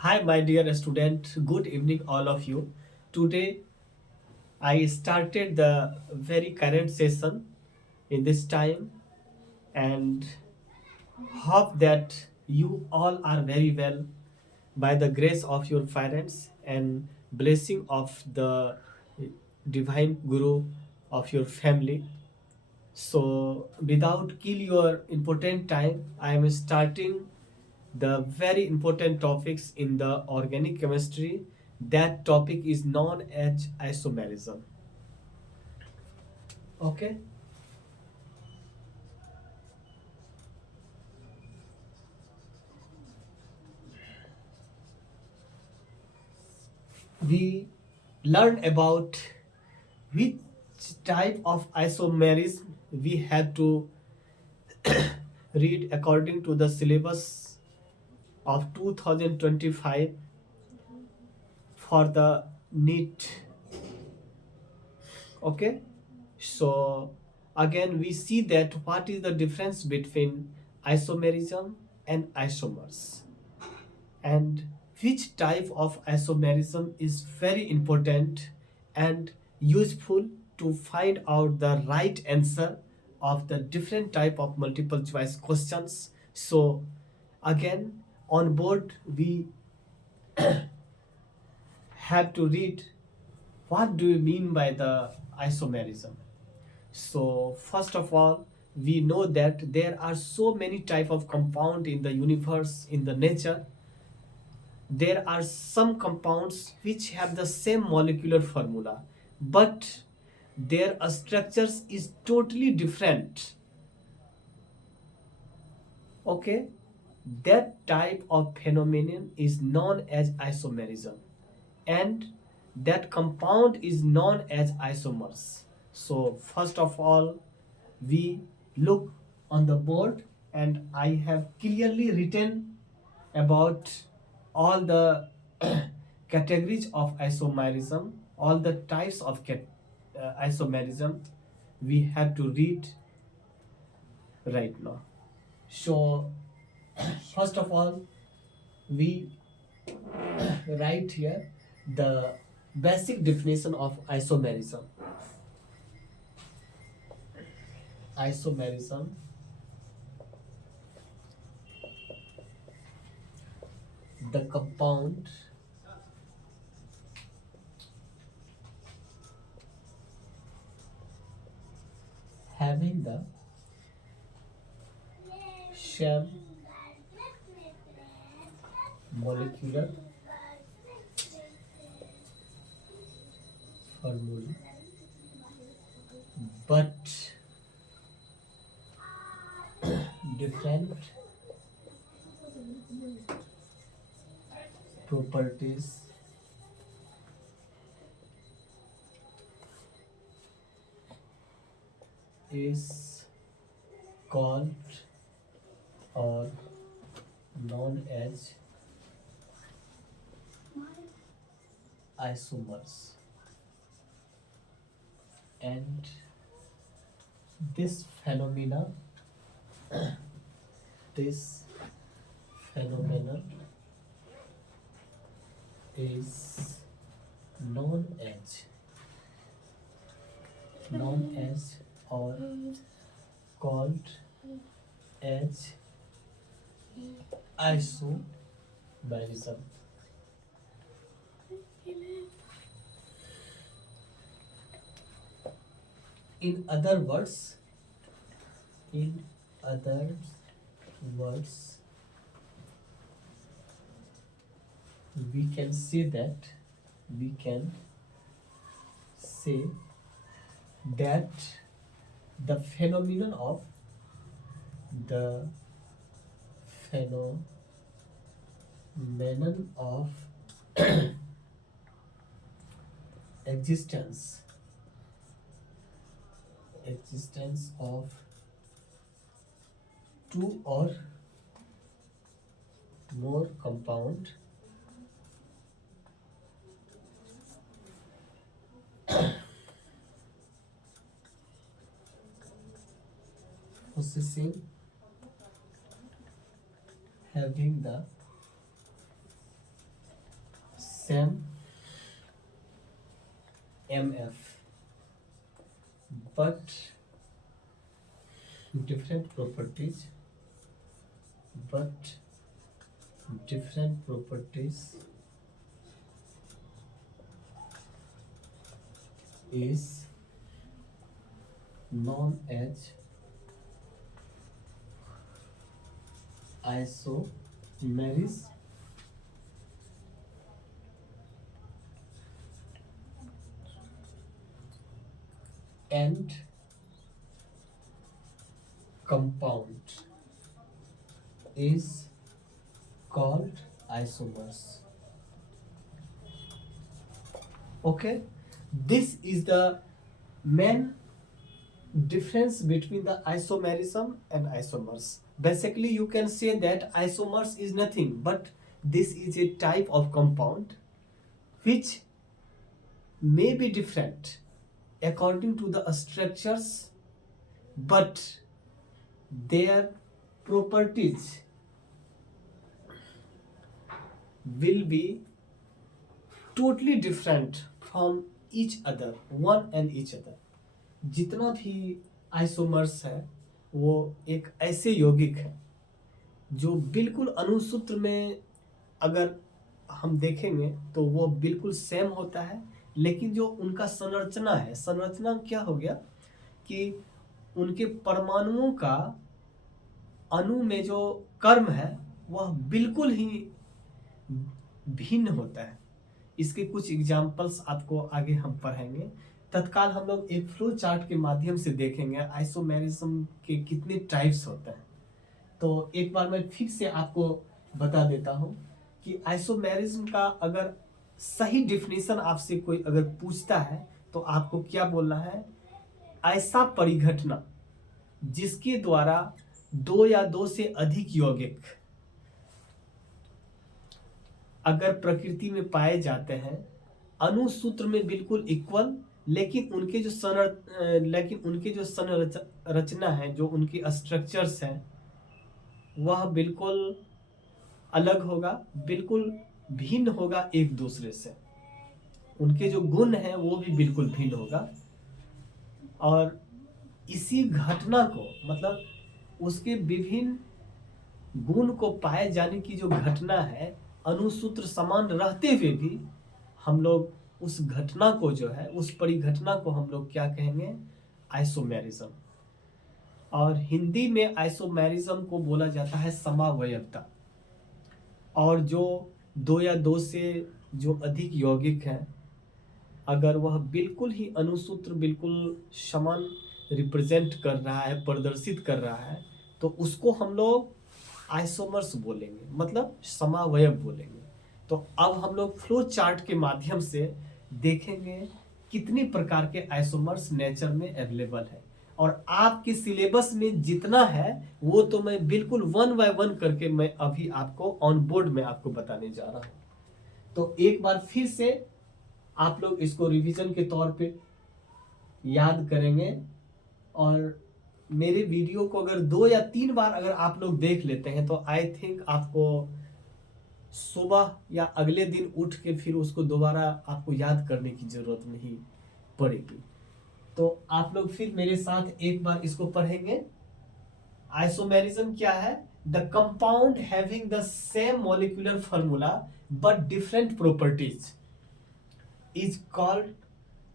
Hi, my dear student. Good evening, all of you. Today, I started the very current session in this time and hope that you all are very well by the grace of your parents and blessing of the divine guru of your family. So, without kill your important time, I am starting the very important topics in the organic chemistry. That topic is known as isomerism. Okay, we learn about which type of isomerism we have to read according to the syllabus of 2025 for the NEET. Okay, so again we see that what is the difference between isomerism and isomers, and which type of isomerism is very important and useful to find out the right answer of the different type of multiple choice questions. So again, on board we have to read what do you mean by the isomerism. So first of all, we know that there are so many type of compound in the universe, in the nature. There are some compounds which have the same molecular formula, but their structures is totally different. Okay, that type of phenomenon is known as isomerism, and that compound is known as isomers. So first of all, we look on the board, and I have clearly written about all the categories of isomerism, all the types of isomerism we have to read right now. So first of all, we write here the basic definition of isomerism. Isomerism, the compound having the same molecular formula but different properties is called or known as isomers, and this phenomena this phenomenon is known as or called as isomerism. In other words, in other words, we can say that we can say that the phenomenon of the phenomenon of existence of two or more compound possessing having the same MF but different properties is known as isomerism and compound is called isomers. Okay, this is the main difference between the isomerism and isomers. Basically, you can say that isomers is nothing but this is a type of compound which may be different according to the structures, but their properties will be totally different from each other, one and each other. जितना भी isomers है वो एक ऐसे यौगिक है जो बिल्कुल अणुसूत्र में अगर हम देखेंगे तो वो बिल्कुल सेम होता है, लेकिन जो उनका संरचना है, संरचना क्या हो गया कि उनके परमाणुओं का अणु में जो कर्म है वह बिल्कुल ही भिन्न होता है। इसके कुछ एग्जाम्पल्स आपको आगे हम पढ़ेंगे। तत्काल हम लोग एक फ्लो चार्ट के माध्यम से देखेंगे आइसोमेरिज्म के कितने टाइप्स होते हैं। तो एक बार मैं फिर से आपको बता देता हूं कि आइसोमेरिज्म का अगर सही डिफिनीशन आपसे कोई अगर पूछता है तो आपको क्या बोलना है, ऐसा परिघटना जिसके द्वारा दो या दो से अधिक यौगिक अगर प्रकृति में पाए जाते हैं, अणुसूत्र में बिल्कुल इक्वल, लेकिन उनके जो संरचना है, जो उनकी स्ट्रक्चर्स हैं वह बिल्कुल अलग होगा, बिल्कुल भिन्न होगा एक दूसरे से। उनके जो गुण हैं वो भी बिल्कुल भिन्न होगा। और इसी घटना को मतलब उसके विभिन्न गुण को पाए जाने की जो घटना है, अणुसूत्र समान रहते हुए भी हम लोग उस घटना को जो है, उस परिघटना को हम लोग क्या कहेंगे, आइसोमेरिज्म। और हिंदी में आइसोमेरिज्म को बोला जाता है समावयवता। और जो दो या दो से जो अधिक यौगिक हैं, अगर वह बिल्कुल ही अणुसूत्र बिल्कुल समान रिप्रेजेंट कर रहा है, प्रदर्शित कर रहा है, तो उसको हम लोग आइसोमर्स बोलेंगे, मतलब समावयव बोलेंगे। तो अब हम लोग फ्लो चार्ट के माध्यम से देखेंगे कितने प्रकार के आइसोमर्स नेचर में अवेलेबल है। और आपके सिलेबस में जितना है वो तो मैं बिल्कुल 1 बाय 1 करके मैं अभी आपको ऑन बोर्ड में आपको बताने जा रहा हूं। तो एक बार फिर से आप लोग इसको रिवीजन के तौर पे याद करेंगे। और मेरे वीडियो को अगर 2 या 3 बार अगर आप लोग देख लेते हैं तो आई थिंक आपको सुबह या अगले दिन उठ के फिर उसको दोबारा आपको याद करने की जरूरत नहीं पड़ेगी। तो आप लोग फिर मेरे साथ एक बार इसको पढ़ेंगे। आइसोमेरिज्म क्या है? The compound having the same molecular formula but different properties is called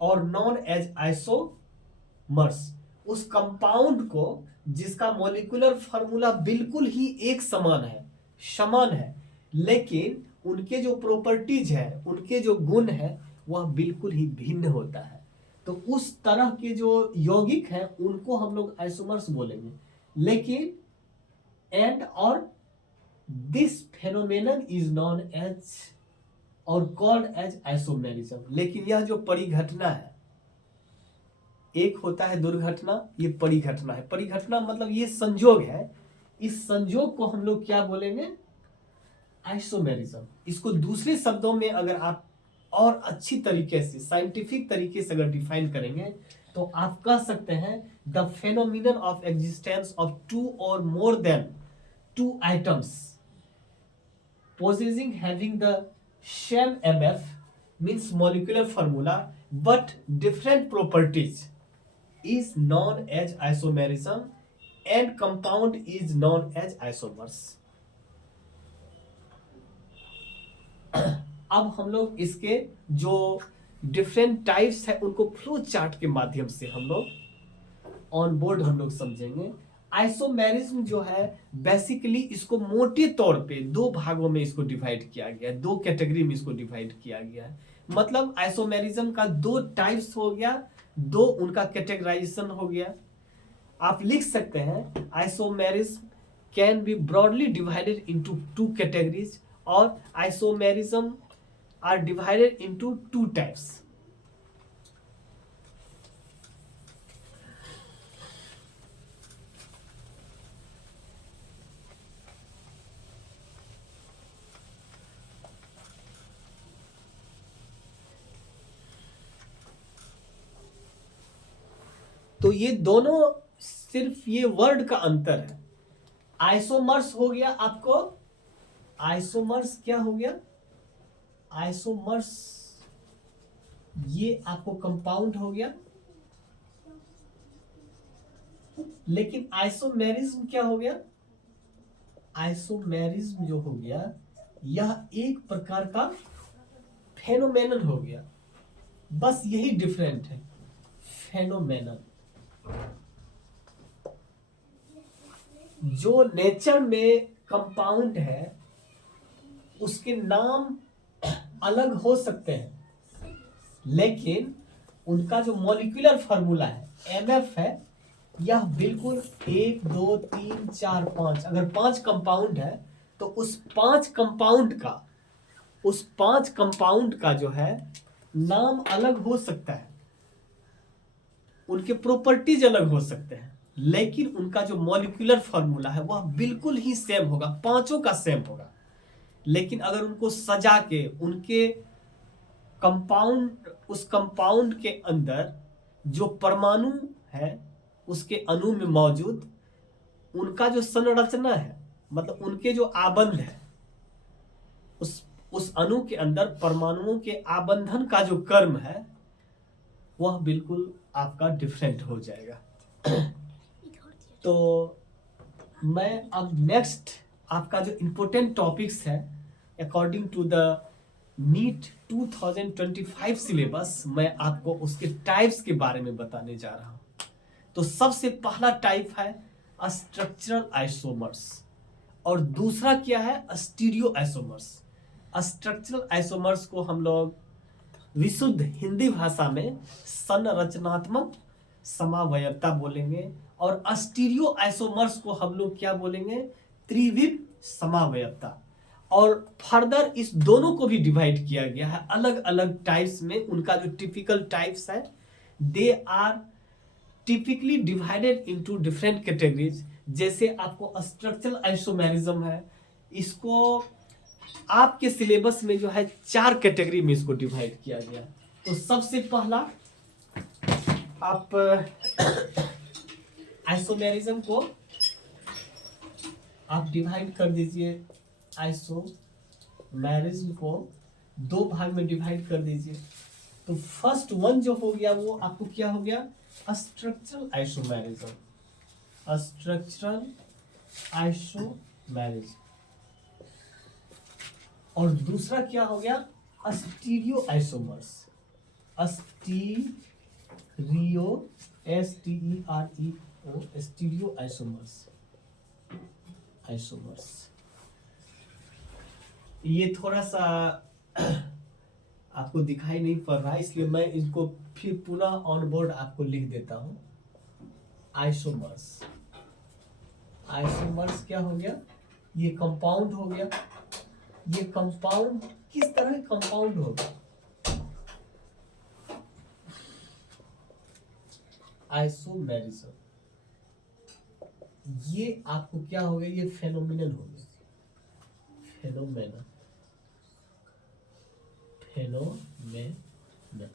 और नॉन एज आइसोमर्स। उस कंपाउंड को जिसका मॉलिक्यूलर फॉर्मूला बिल्कुल ही एक समान है, लेकिन उनके जो प्रॉपर्टीज है, उनके जो गुण है वह बिल्कुल ही भिन्न होता है, तो उस तरह के जो यौगिक हैं उनको हम लोग आइसोमर्स बोलेंगे। लेकिन एंड और this phenomenon is known as और कॉल्ड एज आइसोमेरिज्म। लेकिन यह जो परिघटना है, एक होता है दुर्घटना, ये परिघटना है। परिघटना मतलब ये संयोग है, इस संयोग को हम लोग क्या बोलेंगे, आइसोमेरिज्म। इसको दूसरे शब्दों में अगर आप और अच्छी तरीके से साइंटिफिक तरीके से अगर डिफाइन करेंगे तो आप कह सकते हैं the phenomenon of existence of 2 और more than 2 items possessing having the same MF means molecular formula but different properties is known as isomerism and compound is known as isomers. अब हम लोग इसके जो डिफरेंट टाइप्स है उनको flow chart के माध्यम से हम लोग ऑन बोर्ड हम लोग समझेंगे। आइसोमेरिज्म जो है बेसिकली इसको मोटे तौर पे दो भागों में इसको डिवाइड किया गया है, दो कैटेगरी में इसको डिवाइड किया गया है। मतलब आइसोमेरिज्म का दो टाइप्स हो गया, दो उनका कैटेगराइजेशन हो गया। आप लिख सकते हैं isomerism can be broadly divided into two categories और isomerism are divided into two types. तो ये दोनों सिर्फ ये वर्ड का अंतर है। आइसोमर्स हो गया आपको, आइसोमर्स क्या हो गया, आइसोमर्स ये आपको कंपाउंड हो गया। लेकिन आइसोमेरिज्म क्या हो गया, आइसोमेरिज्म जो हो गया यह एक प्रकार का फेनोमेनन हो गया, बस यही डिफरेंट है, फेनोमेनन। जो नेचर में कंपाउंड है उसके नाम अलग हो सकते हैं लेकिन उनका जो मॉलिक्यूलर फार्मूला है एमएफ है, यह बिल्कुल 1 2 3 4 5, अगर 5 कंपाउंड है तो उस पांच कंपाउंड का जो है नाम अलग हो सकता है, उनके प्रॉपर्टीज अलग हो सकते हैं लेकिन उनका जो मॉलिक्यूलर फार्मूला है वह बिल्कुल ही सेम होगा, पांचों का सेम होगा। लेकिन अगर उनको सजा के उनके कंपाउंड, उस कंपाउंड के अंदर जो परमाणु है उसके अणु में मौजूद उनका जो संरचना है, मतलब उनके जो आबंध है, उस अणु के अंदर परमाणुओं के आबंधन का जो कर्म है वह बिल्कुल आपका डिफरेंट हो जाएगा। तो मैं अब नेक्स्ट आपका जो इम्पोर्टेंट टॉपिक्स है according to the NEET 2025 syllabus, मैं आपको उसके टाइप्स के बारे में बताने जा रहा हूं। तो सबसे पहला टाइप है स्ट्रक्चरल आइसोमर्स और दूसरा क्या है, स्टीरियो आइसोमर्स। स्ट्रक्चरल आइसोमर्स को हम लोग विशुद्ध हिंदी भाषा में संरचनात्मक समावयवता बोलेंगे और स्टीरियो आइसोमर्स को हम लोग क्या बोलेंगे, त्रिविध समावयवता। और फर्दर इस दोनों को भी डिवाइड किया गया है अलग अलग टाइप्स में। उनका जो टिपिकल टाइप्स है they are typically divided into different categories. जैसे आपको स्ट्रक्चरल आइसोमेरिज्म है, इसको आपके सिलेबस में जो है 4 कैटेगरी में इसको डिवाइड किया गया। तो सबसे पहला आप आइसोमेरिज्म को आप डिवाइड कर दीजिए, आइसोमेरिज्म को 2 भाग में डिवाइड कर दीजिए। तो फर्स्ट वन जो हो गया वो आपको क्या हो गया, स्ट्रक्चरल आइसोमेरिज्म, स्ट्रक्चरल आइसोमेरिज्म। और दूसरा क्या हो गया, stereo isomers, stereo STEREO, stereo isomers. ये थोड़ा सा आपको दिखाई नहीं पड़ रहा है इसलिए मैं इसको फिर पुनः ऑन बोर्ड आपको लिख देता हूं। आइसोमर्स, आइसोमर्स क्या हो गया, ये कंपाउंड हो गया। ये कंपाउंड किस तरह का कंपाउंड होगा, आइसोमेरिज्म, ये आपको क्या हो गया, ये फेनोमेनन हो गया, फेनोमेनन।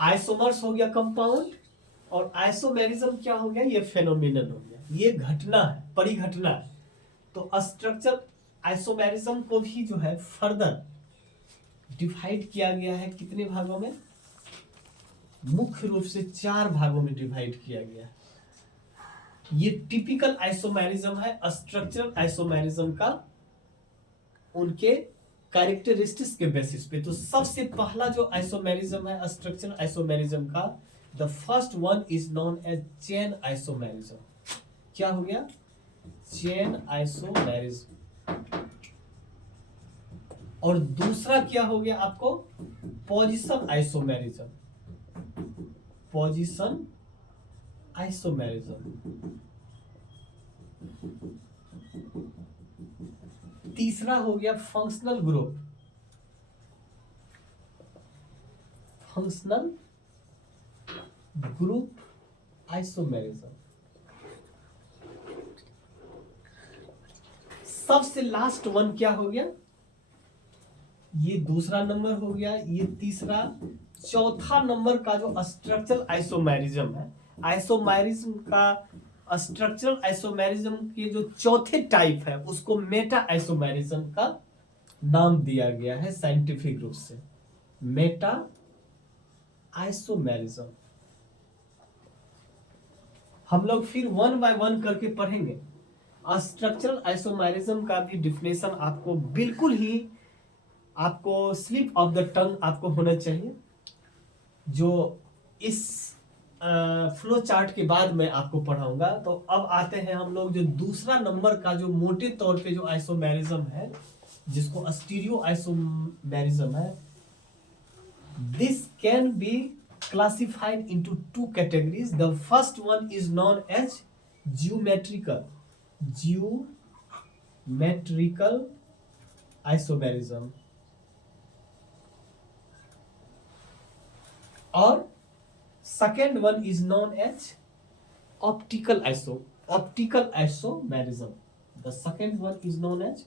आइसोमर्स हो गया कंपाउंड और आइसोमेरिज्म क्या हो गया, ये फेनोमेनन हो गया, ये घटना है, परिघटना है। तो स्ट्रक्चर आइसोमेरिज्म को भी जो है फर्दर डिवाइड किया गया है कितने भागों में? मुख्य रूप से 4 भागों में डिवाइड किया गया है। ये टिपिकल आइसोमेरिज्म है स्ट्रक्चरल आइसोमेरिज्म का, उनके कैरेक्टरिस्टिक्स के बेसिस पे। तो सबसे पहला जो आइसोमेरिज्म है स्ट्रक्चरल आइसोमेरिज्म का, the first one is known as chain isomerism. क्या हो गया? Chain isomerism. और दूसरा क्या हो गया आपको? Position isomerism. Position isomerism. तीसरा हो गया functional group. Functional group isomerism. सबसे लास्ट वन क्या हो गया? ये दूसरा नंबर हो गया, ये तीसरा। चौथा नंबर का जो स्ट्रक्चरल आइसोमेरिज्म है, आइसोमेरिज्म का स्ट्रक्चरल आइसोमेरिज्म के जो चौथे टाइप है उसको मेटा आइसोमेरिज्म का नाम दिया गया है साइंटिफिक रूप से, मेटा आइसोमेरिज्म। हम लोग फिर वन बाय वन करके पढ़ेंगे। स्ट्रक्चरल आइसोमेरिज्म का भी डिफिनेशन आपको बिल्कुल ही आपको स्लिप ऑफ द टंग आपको होना चाहिए, जो इस फ्लो चार्ट के बाद मैं आपको पढ़ाऊंगा। तो अब आते हैं हम लोग जो दूसरा नंबर का जो मोटे तौर पे जो आइसोमेरिज्म है, जिसको स्टीरियो आइसोमेरिज्म है। This can be classified into 2 categories. The first one is known as geometrical isomerism, और second one is known as optical isomerism. The second one is known as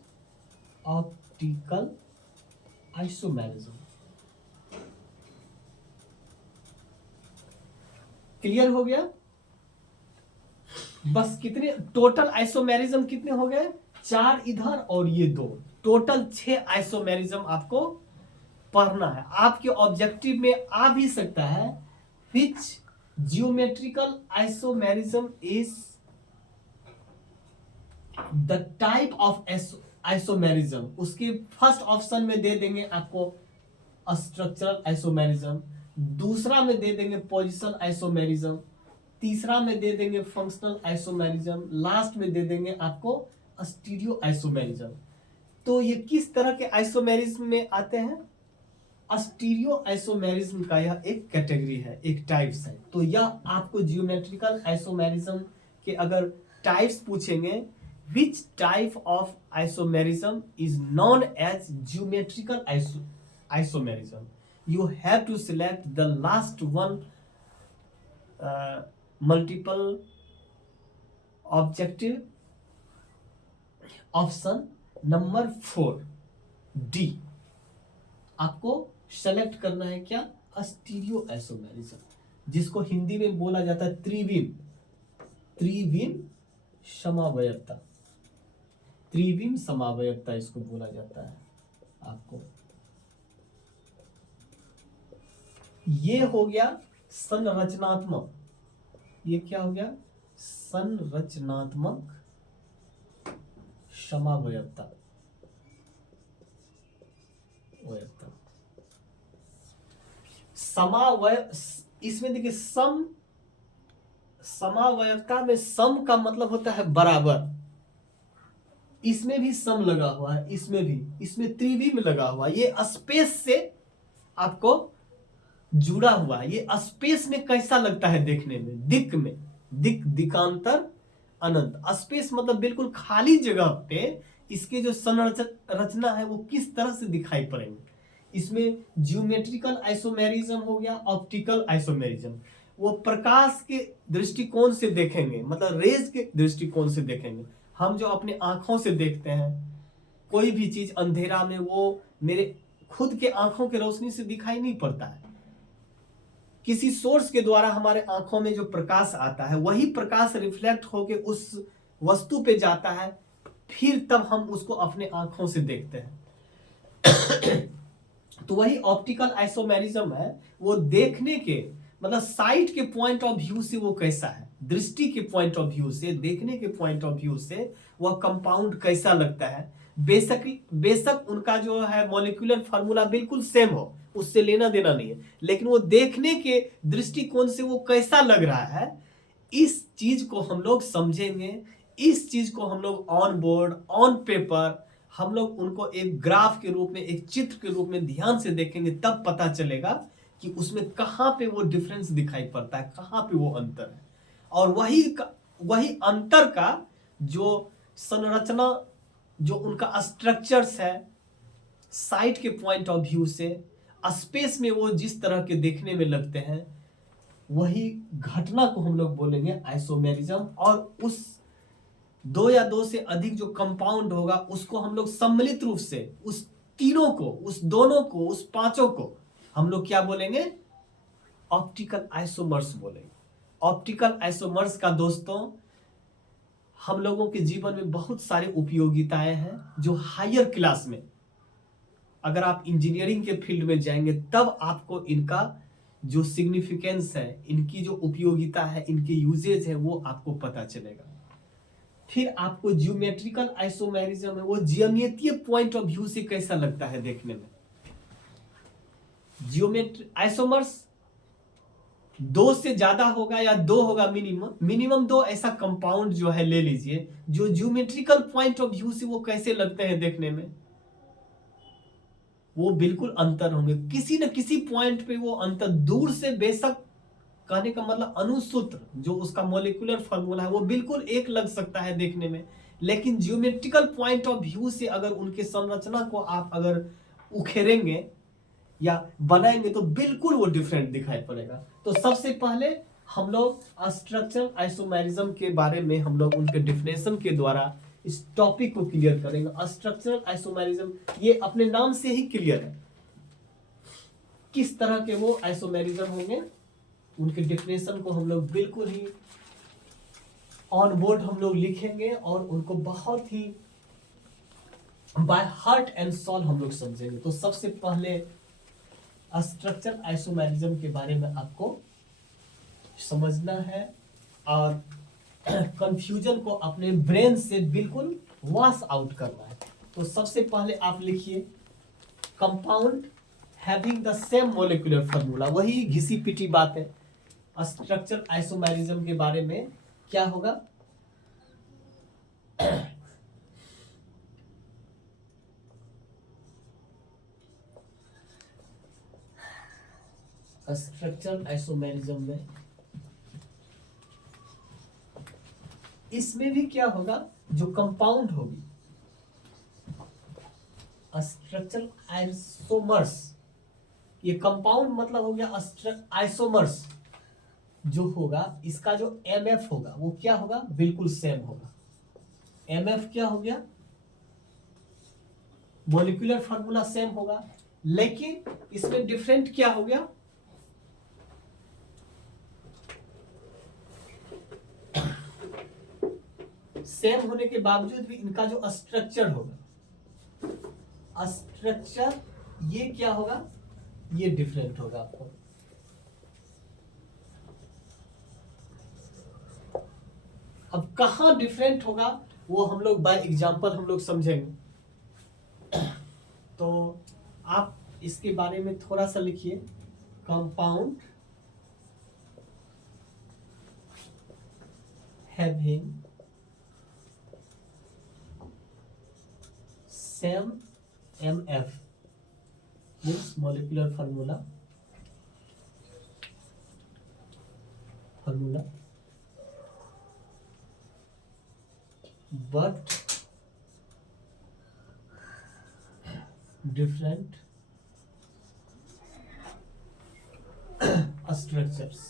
optical isomerism. Clear हो गया? बस कितने total isomerism कितने हो गए? 4 इधर और ये 2, टोटल 6 आइसोमेरिज्म आपको पढ़ना है। आपके ऑब्जेक्टिव में आ भी सकता है which geometrical isomerism is the type of isomerism. उसके फर्स्ट ऑप्शन में दे देंगे आपको स्ट्रक्चरल आइसोमेरिज्म, दूसरा में दे देंगे पोजीशन आइसोमेरिज्म, तीसरा में दे देंगे फंक्शनल आइसोमेरिज्म, लास्ट में दे देंगे आपको स्टीरियो आइसोमेरिज्म। तो ये किस तरह के आइसोमेरिज्म में आते हैं? स्टीरियो आइसोमेरिज्म का यह एक कैटेगरी है, एक टाइप्स है। तो यह आपको जियोमेट्रिकल आइसोमेरिज्म के अगर टाइप्स पूछेंगे, which type of isomerism is known as geometrical isomerism, you have to select the last one multiple objective option number 4 D। आपको सेलेक्ट करना है क्या? स्टीरियो आइसोमेरिज्म, जिसको हिंदी में बोला जाता है त्रिविम समावयवता। त्रिविम समावयवता इसको बोला जाता है आपको। ये हो गया संरचनात्मक। ये क्या हो गया? संरचनात्मक समावयवता। इसमें देखिए समावयवता में सम का मतलब होता है बराबर। इसमें भी सम लगा हुआ है, इसमें भी, इसमें त्रिविम लगा हुआ है। ये स्पेस से आपको जुड़ा हुआ है। ये स्पेस में कैसा लगता है देखने में? दिकांतर अनंत। स्पेस मतलब बिल्कुल खाली जगह पे इसके जो संरचना है वो किस तरह से दिखाई पड़ेंगे। इसमें जियोमेट्रिकल आइसोमेरिज्म हो गया, ऑप्टिकल आइसोमेरिज्म। वो प्रकाश के दृष्टिकोण से देखेंगे, मतलब रेज के दृष्टिकोण से देखेंगे। हम जो अपने आंखों से देखते हैं कोई भी चीज अंधेरा में, वो मेरे खुद के आंखों के रोशनी से दिखाई नहीं पड़ता है। किसी सोर्स के द्वारा हमारे आंखों में जो प्रकाश आता है, वही प्रकाश रिफ्लेक्ट होके उस वस्तु पे जाता है, फिर तब हम उसको अपने आंखों से देखते हैं। तो वही ऑप्टिकल आइसोमेरिज्म है, वो देखने के मतलब साइट के पॉइंट ऑफ व्यू से वो कैसा है, दृष्टि के पॉइंट ऑफ व्यू से, देखने के पॉइंट ऑफ व्यू से वह कंपाउंड कैसा लगता है। बेशक बेशक उनका जो है मॉलिक्यूलर फार्मूला बिल्कुल सेम हो, उससे लेना देना नहीं है, लेकिन वो देखने के दृष्टिकोण से वो कैसा लग रहा है, इस चीज को हम लोग समझेंगे। इस चीज को हम लोग ऑन बोर्ड ऑन पेपर हम लोग उनको एक ग्राफ के रूप में, एक चित्र के रूप में ध्यान से देखेंगे, तब पता चलेगा कि उसमें कहाँ पे वो डिफरेंस दिखाई पड़ता है, कहाँ पे वो अंतर है। और वही अंतर का जो संरचना, जो उनका स्ट्रक्चर्स है, साइट के पॉइंट ऑफ व्यू से, स्पेस में वो जिस तरह के देखने में लगते हैं, वही घटना को हम लोग बोलेंगे आइसोमेरिज्म। और उस दो या दो से अधिक जो कंपाउंड होगा उसको हम लोग सम्मिलित रूप से उस तीनों को, उस दोनों को, उस पांचों को हम लोग क्या बोलेंगे, ऑप्टिकल आइसोमर्स बोलेंगे। ऑप्टिकल आइसोमर्स का दोस्तों हम लोगों के जीवन में बहुत सारी उपयोगिताएं हैं, जो हायर क्लास में अगर आप इंजीनियरिंग के फील्ड में जाएंगे तब आपको इनका जो सिग्निफिकेंस है, इनकी जो उपयोगिता है, इनके यूजेज है, वो आपको पता चलेगा। फिर आपको जियोमेट्रिकल आइसोमेरिज्म है, वो ज्यामितीय पॉइंट ऑफ व्यू से कैसा लगता है देखने में। जियोमेट्री आइसोमर्स दो से ज्यादा होगा या दो होगा, मिनिमम दो ऐसा कंपाउंड जो है ले लीजिए, जो जियोमेट्रिकल पॉइंट ऑफ व्यू से वो कैसे लगते हैं देखने में, वो बिल्कुल अंतर होंगे। किसी न किसी पॉइंट पे वो अंतर दूर से, बेशक कहने का मतलब अनुसूत्र जो उसका मॉलिक्यूलर फार्मूला है वो बिल्कुल एक लग सकता है देखने में, लेकिन जियोमेट्रिकल पॉइंट ऑफ व्यू से अगर उनके संरचना को आप अगर उखेरेंगे या बनाएंगे तो बिल्कुल वो डिफरेंट दिखाई पड़ेगा। तो सबसे पहले हम लोग स्ट्रक्चरल आइसोमेरिज्म के बारे में हम लोग उनके डिफिनेशन के द्वारा इस टॉपिक को क्लियर करेंगे। स्ट्रक्चरल आइसोमेरिज्म ये अपने नाम से ही क्लियर है, किस तरह के वो आइसोमेरिज्म होंगे, उनके डिफिनेशन को हम लोग बिल्कुल ही ऑन बोर्ड हम लोग लिखेंगे और उनको बहुत ही बाय हार्ट एंड सोल हम लोग समझेंगे। तो सबसे पहले स्ट्रक्चर आइसोमेरिज्म के बारे में आपको समझना है और कंफ्यूजन को अपने ब्रेन से बिल्कुल वॉश आउट करना है। तो सबसे पहले आप लिखिए compound having the same molecular formula, वही घिसी पिटी बात है। स्ट्रक्चर आइसोमेरिज्म के बारे में क्या होगा, स्ट्रक्चर आइसोमेरिज्म में इसमें भी क्या होगा, जो कंपाउंड होगी स्ट्रक्चर आइसोमर्स, ये कंपाउंड मतलब हो गया आइसोमर्स जो होगा, इसका जो एमएफ होगा वो क्या होगा, बिल्कुल सेम होगा। एमएफ क्या हो गया, मॉलिक्यूलर फार्मूला सेम होगा, लेकिन इसमें डिफरेंट क्या हो गया, सेम होने के बावजूद भी इनका जो स्ट्रक्चर होगा, स्ट्रक्चर ये क्या होगा, ये डिफरेंट होगा आपको। अब कहां डिफरेंट होगा वो हम लोग बाय एग्जांपल हम लोग समझेंगे। तो आप इसके बारे में थोड़ा सा लिखिए, compound having same MF means molecular formula but different structures।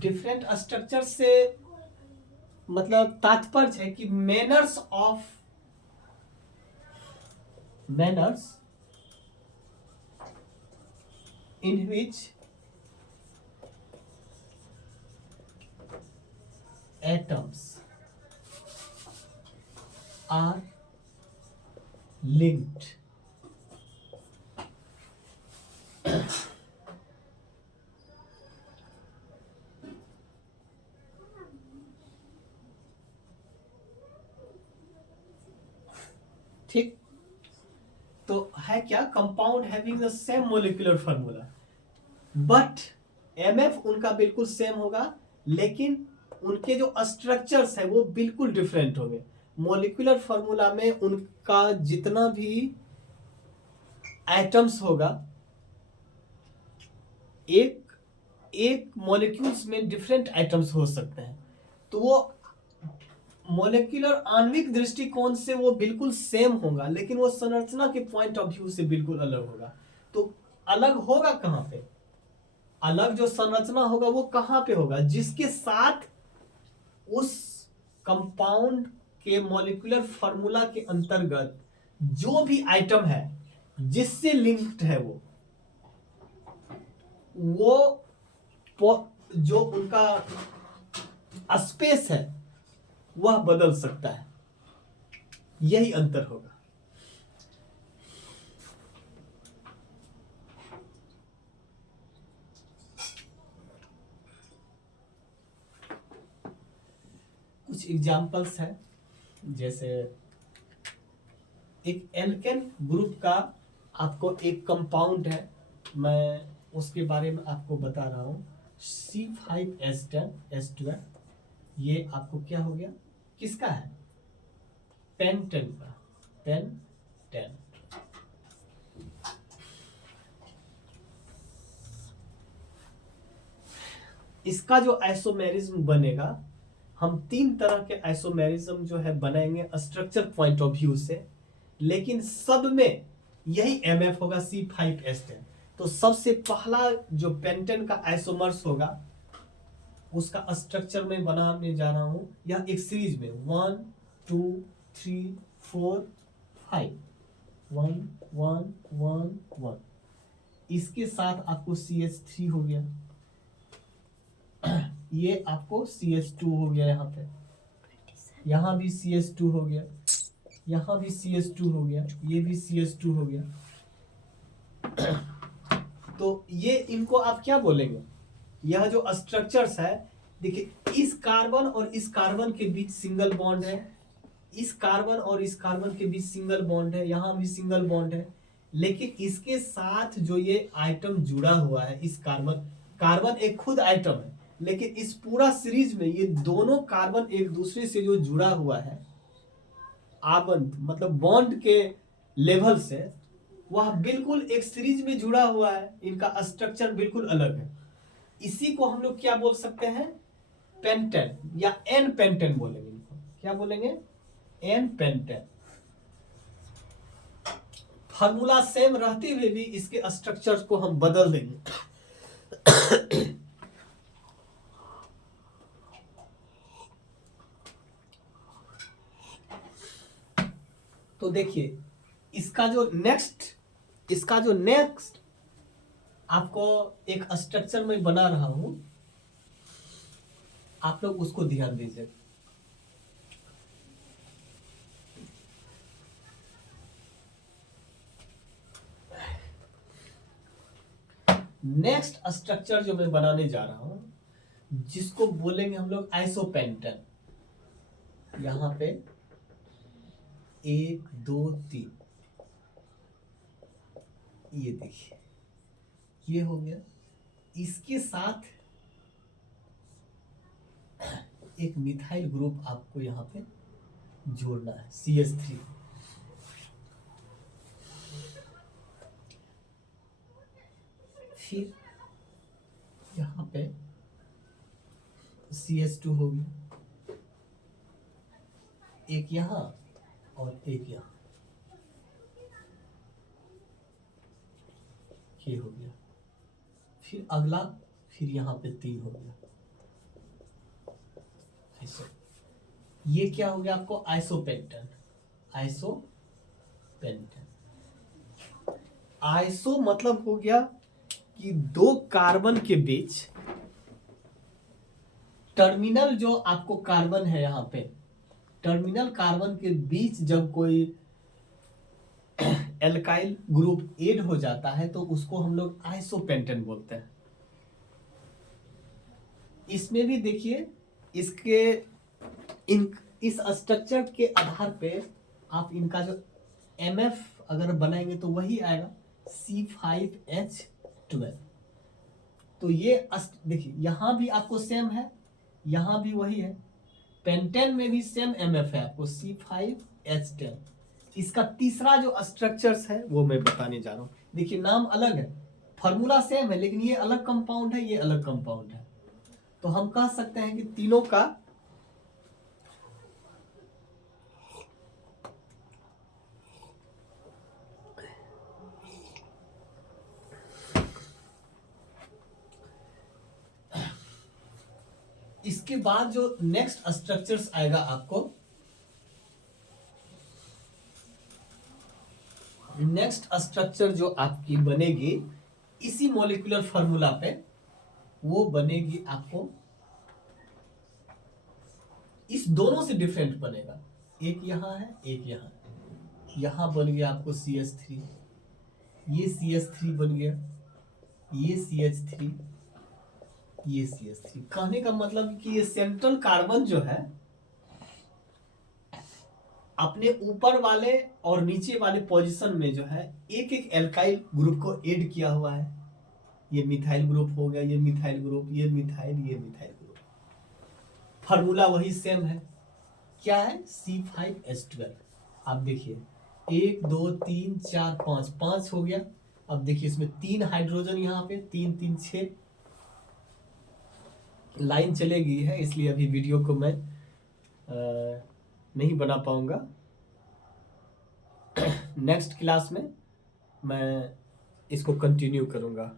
Different structure से मतलब तात्पर्य है कि manners in which atoms are linked. ठीक, तो है क्या, compound having the same molecular formula, but MF उनका बिल्कुल सेम होगा, लेकिन उनके जो स्ट्रक्चर्स है वो बिल्कुल डिफरेंट होंगे। मोलिकुलर फार्मूला में उनका जितना भी एटम्स होगा, एक एक मॉलिक्यूल्स में डिफरेंट एटम्स हो सकते हैं, तो वो मॉलिक्यूलर आणविक दृष्टिकोण से वो बिल्कुल सेम होगा, लेकिन वो संरचना के पॉइंट ऑफ व्यू से बिल्कुल अलग होगा। तो अलग होगा कहाँ पे, अलग जो संरचना होगा वो कहाँ पे होगा, जिसके साथ उस कंपाउंड के मॉलिक्यूलर फार्मूला के अंतर्गत जो भी आइटम है जिससे लिंक्ड है वो जो उनका स्पेस है वह बदल सकता है, यही अंतर होगा। कुछ एग्जांपल्स हैं, जैसे एक एल्केन ग्रुप का आपको एक कंपाउंड है, मैं उसके बारे में आपको बता रहा हूं, C5H10H12, ये आपको क्या हो गया, किसका है, पेंटेन का, पेंटेन। इसका जो आइसोमेरिज्म बनेगा, हम 3 तरह के आइसोमेरिज्म जो है बनाएंगे स्ट्रक्चर पॉइंट ऑफ व्यू से, लेकिन सब में यही एमएफ होगा, C5H10। तो सबसे पहला जो पेंटेन का आइसोमर्स होगा उसका स्ट्रक्चर में बनाने जा रहा हूं, यह एक सीरीज में 1 2 3 4 5, 1 1 1 1, इसके साथ आपको CH3 हो गया, ये आपको CH2 हो गया, यहाँ भी CH2 हो गया, यहाँ भी CH2 हो गया, ये भी CH2 हो गया। तो ये इनको आप क्या बोलेंगे, यह जो स्ट्रक्चर्स है, देखिए इस कार्बन और इस कार्बन के बीच सिंगल बॉन्ड है, इस कार्बन और इस कार्बन के बीच सिंगल बॉन्ड है, यहाँ भी सिंगल बॉन्ड है, लेकिन इसके साथ जो ये आइटम जुड़ा हुआ है, इस कार्बन, कार्बन एक खुद आइटम है, लेकिन इस पूरा सीरीज में ये दोनों कार्बन एक दूसरे से जो जुड़ा हुआ है, आबंध मतलब बॉन्ड के लेवल से, वह बिल्कुल एक सीरीज में जुड़ा हुआ है, इनका स्ट्रक्चर बिल्कुल अलग है। इसी को हम लोग क्या बोल सकते हैं, पेंटेन या एन पेंटेन बोलेंगे, इनको क्या बोलेंगे, एन पेंटेन। फार्मूला सेम रहते हुए भी इसके स्ट्रक्चर्स को हम बदल देंगे। तो देखिए इसका जो नेक्स्ट आपको एक स्ट्रक्चर में बना रहा हूं, आप लोग उसको ध्यान दीजिए। नेक्स्ट स्ट्रक्चर जो मैं बनाने जा रहा हूं, जिसको बोलेंगे हम लोग आइसोपेंटेन, यहां पे 1 2 3, ये देखिए ये हो गया, इसके साथ एक मिथाइल ग्रुप आपको यहां पे जोड़ना है, CH3। फिर यहां पे CH2 हो गया, एक यहां और एक यहां, ये हो गया। फिर अगला, फिर यहां पे 3 हो गया, ऐसे। ये क्या हो गया आपको, आइसोपेंटेन। आइसोपेंटेन, आइसो मतलब हो गया कि 2 कार्बन के बीच, टर्मिनल जो आपको कार्बन है यहां पे, टर्मिनल कार्बन के बीच जब कोई एल्काइल ग्रुप ऐड हो जाता है तो उसको हम लोग आइसोपेंटेन बोलते हैं। इसमें भी देखिए इसके इस स्ट्रक्चर के आधार पे आप इनका जो MF अगर बनाएंगे तो वही आएगा C5H12। तो ये देखिए यहाँ भी आपको सेम है, यहाँ भी वही है, पेंटेन में भी सेम MF है आपको C5H10। इसका तीसरा जो स्ट्रक्चर्स है वो मैं बताने जा रहा हूँ। देखिए नाम अलग है, फॉर्मूला सेम है, लेकिन ये अलग कंपाउंड है, ये अलग कंपाउंड है। तो हम कह सकते हैं कि तीनों का इसके बाद जो नेक्स्ट स्ट्रक्चर्स आएगा आपको, नेक्स्ट स्ट्रक्चर जो आपकी बनेगी इसी मॉलिक्यूलर फार्मूला पे, वो बनेगी आपको इस दोनों से डिफरेंट बनेगा। एक यहाँ है, एक यहाँ, यहाँ बन गया आपको CH3, ये CH3 बन गया, ये CH3, ये CH3। कहने का मतलब कि ये सेंट्रल कार्बन जो है अपने ऊपर वाले और नीचे वाले पोजीशन में जो है एक एक एल्काइल ग्रुप को ऐड किया हुआ है। ये मिथाइल ग्रुप हो गया, ये मिथाइल ग्रुप, ये मिथाइल, ये मिथाइल ग्रुप। फार्मूला वही सेम है, क्या है C5H12। आप देखिए 1 2 3 4 5, 5 हो गया। अब देखिए इसमें 3 हाइड्रोजन, यहाँ पे 3 3 6 लाइन चलेगी है, इसलिए अभी वीडियो को मैं नहीं बना पाऊंगा। नेक्स्ट क्लास में मैं इसको कंटिन्यू करूंगा।